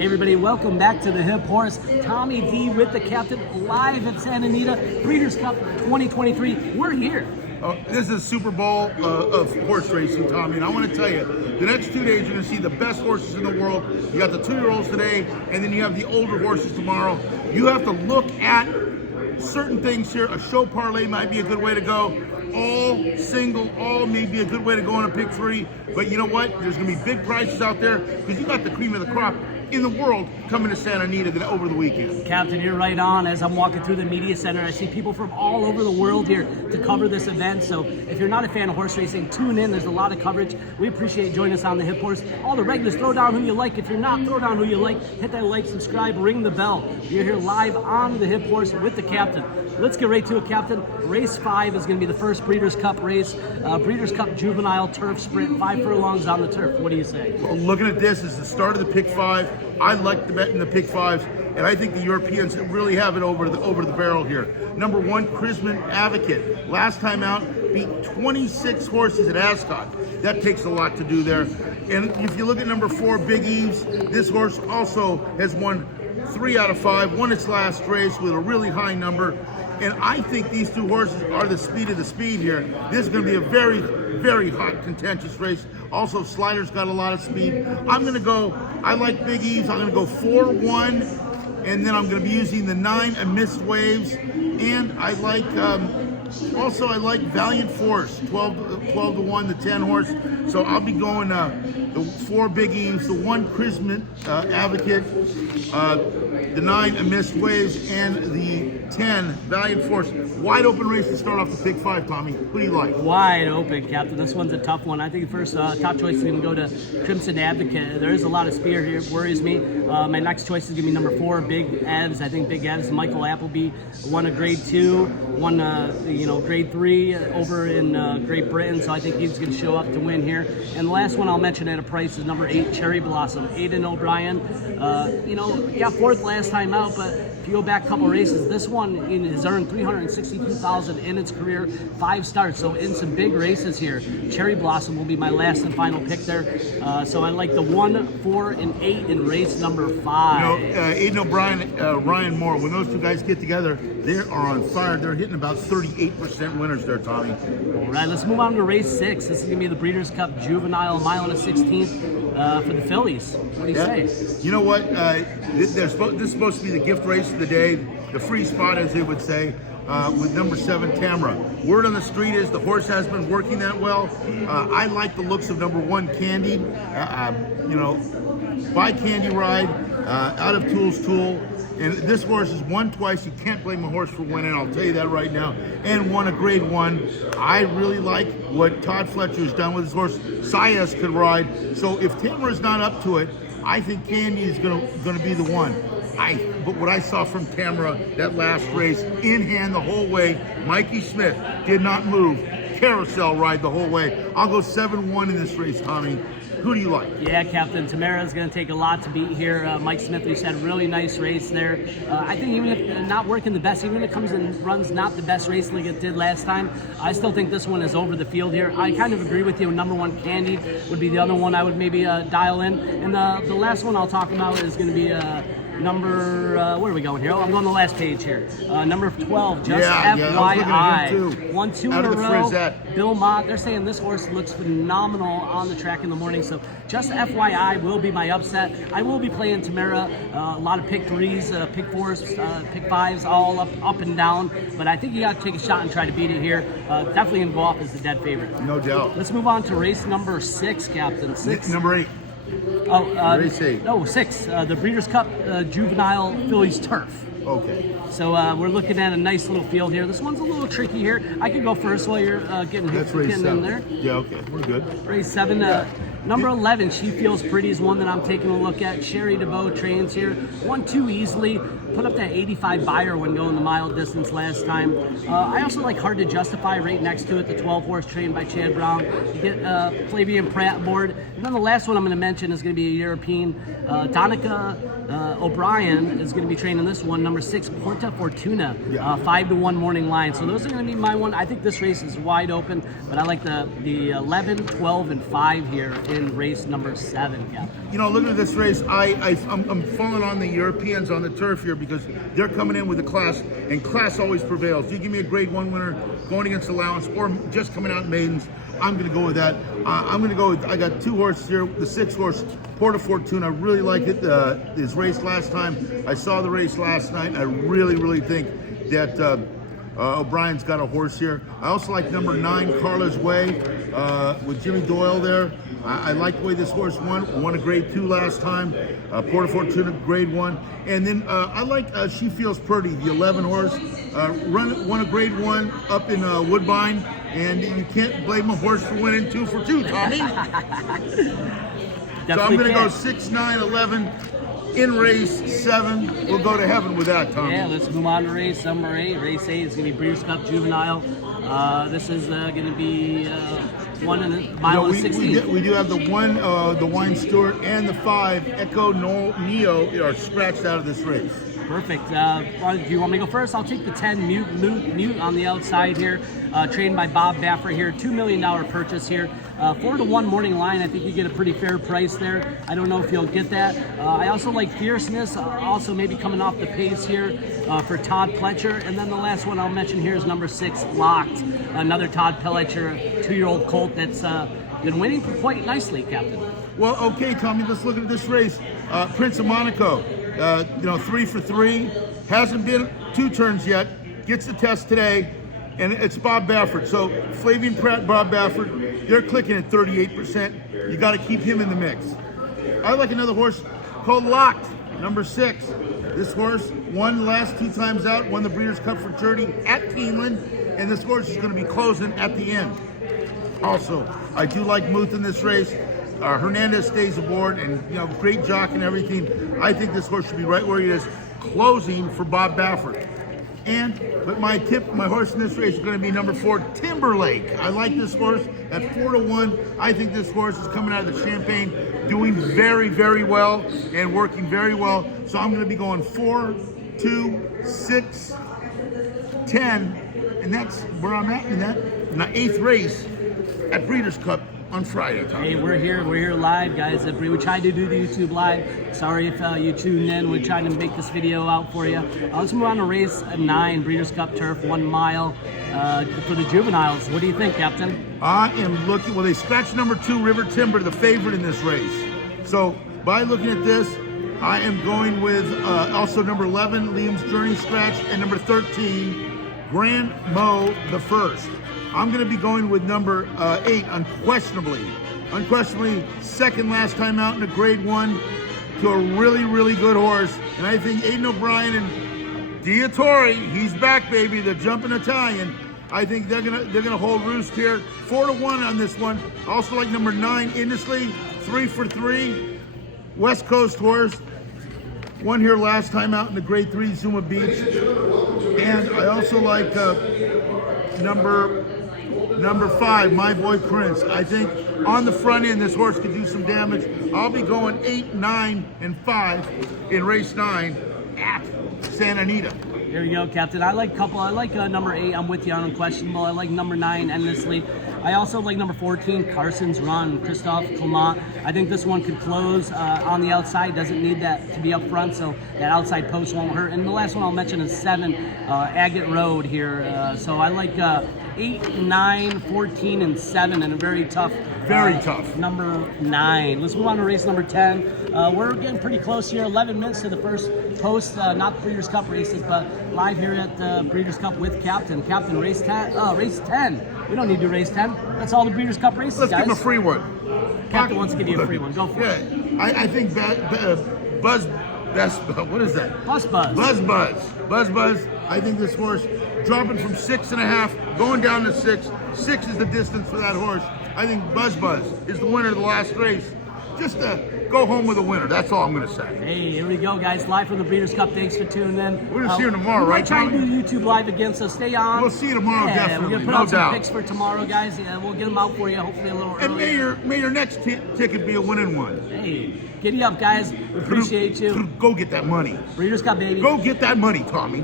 Hey everybody, welcome back to the Hip Horse. Tommy D with the captain, live at Santa Anita, Breeders' Cup 2023. We're here. This is a Super Bowl of horse racing, Tommy, and I want to tell you, the next 2 days you're going to see the best horses in the world. You got the 2-year-olds today, and then you have the older horses tomorrow. You have to look at certain things here. A show parlay might be a good way to go. All single, all may be a good way to go on a pick 3. But you know what? There's going to be big prices out there because you got the cream of the crop in the world coming to Santa Anita over the weekend. Captain, you're right on. As I'm walking through the media center, I see people from all over the world here to cover this event. So if you're not a fan of horse racing, tune in. There's a lot of coverage. We appreciate joining us on the Hip Horse. All the regulars, throw down who you like. If you're not, throw down who you like. Hit that like, subscribe, ring the bell. You're here live on the Hip Horse with the captain. Let's get right to it, Captain. Race 5 is going to be the first Breeders' Cup race. Breeders' Cup Juvenile Turf Sprint, 5 furlongs on the turf. What do you say? Well, looking at this is the start of the pick 5. I like the bet in the pick 5s, and I think the Europeans really have it over the barrel here. Number 1, Chrisman Advocate. Last time out, beat 26 horses at Ascot. That takes a lot to do there. And if you look at number 4, Big Eves, this horse also has won 3 out of 5, won its last race with a really high number. And I think these 2 horses are the speed of the speed here. This is going to be a very, very hot, contentious race. Also, Slider's got a lot of speed. I'm going to go, I like Big Eves. I'm going to go 4-1, and then I'm going to be using the 9 Amidst Waves. And I like, also I like Valiant Force, 12-1, the 10 horse. So I'll be going the 4 Big Eves, the 1 Chrisman Advocate, the 9 Amidst Waves, and the 10 Valiant Force. Wide open race to start off the pick 5, Tommy. Who do you like? Wide open, Captain. This one's a tough one. I think the first top choice is going to go to Crimson Advocate. There is a lot of speed here. It worries me. My next choice is going to be number 4, Big Evs. I think Big Evs, Michael Appleby, won a grade 2, won grade 3 over in Great Britain. So I think he's going to show up to win here. And the last one I'll mention at a price is number 8, Cherry Blossom. Aidan O'Brien, got 4th last time out, but if you go back a couple races, this one has earned $362,000 in its career, 5 starts. So in some big races here, Cherry Blossom will be my last and final pick there. So I like the 1, 4, and 8 in race number 5. Aidan O'Brien, Ryan Moore, when those 2 guys get together, they are on fire. They're hitting about 38% winners there, Tommy. All right, let's move on to race 6. This is going to be the Breeders' Cup Juvenile, mile and a 16th for the fillies. What do you say? You know what? This is supposed to be the gift race of the day, the free spot, as they would say, with number 7, Tamara. Word on the street is the horse has been working that well. I like the looks of number 1, Candy. By Candy Ride, out of Tool's Tool. And this horse has won twice. You can't blame a horse for winning, I'll tell you that right now. And won a grade 1. I really like what Todd Fletcher has done with his horse. Sayas could ride. So if Tamara's not up to it, I think Candy is going to be the one. But what I saw from Tamara that last race, in hand the whole way, Mikey Smith did not move. Carousel ride the whole way. I'll go 7-1 in this race, Tommy. Who do you like? Yeah, Captain, Tamara is going to take a lot to beat here. Mike Smith, we said, really nice race there. I think even if not working the best, even if it comes and runs not the best race like it did last time, I still think this one is over the field here. I kind of agree with you. Number 1, Candy, would be the other one I would maybe dial in. And the last one I'll talk about is going to be number, where are we going here? Oh, I'm going to the last page here. Number 12, Just FYI. 1, 2 in a row. Bill Mott, they're saying this horse looks phenomenal on the track in the morning. So Just FYI will be my upset. I will be playing Tamara. A lot of pick 3s, pick 4s, pick 5s, all up and down. But I think you got to take a shot and try to beat it here. Definitely going to go off as the dead favorite. No doubt. Let's move on to race number 6, Captain. 6. Number 8. Race 8. No, 6. The Breeders' Cup Juvenile Fillies Turf. Okay. So we're looking at a nice little field here. This one's a little tricky here. I can go first while you're getting in there. Yeah, okay. We're good. Race 7. Number 11, She Feels Pretty, is one that I'm taking a look at. Sherry DeVoe trains here. 1-2 easily. Put up that 85 buyer when going the mile distance last time. I also like Hard to Justify right next to it, the 12 horse trained by Chad Brown. You get Flavian Pratt aboard. And then the last one I'm going to mention is going to be a European. Donica O'Brien is going to be training this one, number 6, Porta Fortuna, 5-1 morning line. So those are going to be my one. I think this race is wide open, but I like the 11, 12, and 5 here in race number 7, Captain. You know, looking at this race, I'm falling on the Europeans on the turf here because they're coming in with the class, and class always prevails. You give me a Grade 1 winner going against Allowance or just coming out maidens, I'm going to go with that. I'm going to go with, I got 2 horses here. The 6 horse, Porta Fortuna. I really like it. His race last time. I saw the race last night. I really think that O'Brien's got a horse here. I also like number 9, Carla's Way, with Jimmy Doyle there. I like the way this horse won a Grade 2 last time. Porta Fortuna, Grade 1. And then I like She Feels Pretty, the 11 horse. Won a Grade 1 up in Woodbine. And you can't blame a horse for winning 2 for 2, Tommy. So I'm going to go 6, 9, 11 in race 7. We'll go to heaven with that, Tommy. Yeah, let's move on to race number 8. Race 8 is going to be Breeders' Cup Juvenile. This is going to be 1 and a mile and 16. We do have the 1, the Wine Stewart, and the 5, Echo Neo are scratched out of this race. Perfect. Do you want me to go first? I'll take the 10 Mute on the outside here. Trained by Bob Baffert here. $2 million purchase here. 4-1 morning line. I think you get a pretty fair price there. I don't know if you'll get that. I also like Fierceness. Also maybe coming off the pace here for Todd Pletcher. And then the last one I'll mention here is number 6, Locked. Another Todd Pletcher, 2-year-old colt that's been winning quite nicely, Captain. Well, okay, Tommy, let's look at this race. Prince of Monaco, 3 for 3. Hasn't been 2 turns yet. Gets the test today. And it's Bob Baffert. So Flavian Pratt, Bob Baffert, they're clicking at 38%. You got to keep him in the mix. I like another horse called Locked, number 6. This horse won the last 2 times out, won the Breeders' Cup for Journey at Keeneland, and this horse is going to be closing at the end. Also, I do like Muth in this race. Hernandez stays aboard, and great jock and everything. I think this horse should be right where he is, closing for Bob Baffert. But my horse in this race is going to be number 4, Timberlake. I like this horse at 4-1. I think this horse is coming out of the Champagne, doing very well and working very well. So I'm going to be going 4, 2, 6, 10, and that's where I'm at in that 8th race at Breeders' Cup on Friday, Tom. Hey, we're here live, guys. We tried to do the YouTube live. Sorry if you tuned in. We're trying to make this video out for you. Let's move on to race 9, Breeders' Cup Turf, 1 mile for the juveniles. What do you think, Captain? I am looking, well, they scratched number 2, River Timber, the favorite in this race. So by looking at this, I am going with also number 11, Liam's Journey scratch, and number 13, Grand Mo the First. I'm going to be going with number 8, unquestionably. Second last time out in a Grade 1 to a really good horse. And I think Aiden O'Brien and Diatori, he's back, baby, the jumping Italian. I think they're gonna hold roost here. 4-1 on this one. Also like number 9, Indesley, 3 for 3. West Coast horse. Won here last time out in the Grade 3, Zuma Beach. And I also like number 5, My Boy Prince. I think on the front end, this horse could do some damage. I'll be going 8, 9, and 5 in race 9 at Santa Anita. There you go, Captain. I like number 8. I'm with you on Unquestionable. I like number 9, Endlessly. I also like number 14, Carson's Run, Christophe Clement. I think this one could close on the outside. Doesn't need that to be up front, so that outside post won't hurt. And the last one I'll mention is 7, Agate Road here. So I like 8, 9, 14, and 7, and a very tough. Number 9. Let's move on to race number 10. We're getting pretty close here. 11 minutes to the first post, not Breeders' Cup races, but live here at the Breeders' Cup with Captain. Captain, race 10. Race 10. We don't need to race 10. That's all the Breeders' Cup races, Let's guys. give him a free one. Captain wants to give you a free one. Go for it. I think Buzz. What is that? Buzz. Buzz. I think this horse dropping from 6.5, going down to 6. 6 is the distance for that horse. I think Buzz is the winner of the last race. Just to go home with a winner. That's all I'm going to say. Hey, here we go, guys. Live from the Breeders' Cup. Thanks for tuning in. We're going to see you tomorrow, right? We're trying to do YouTube live again, so stay on. We'll see you tomorrow, definitely. We're going to put out some picks for tomorrow, guys. Yeah, we'll get them out for you, hopefully a little early. And may your next ticket be a winning one. Hey, giddy up, guys. We appreciate you. Go get that money. Breeders' Cup, baby. Go get that money, Tommy.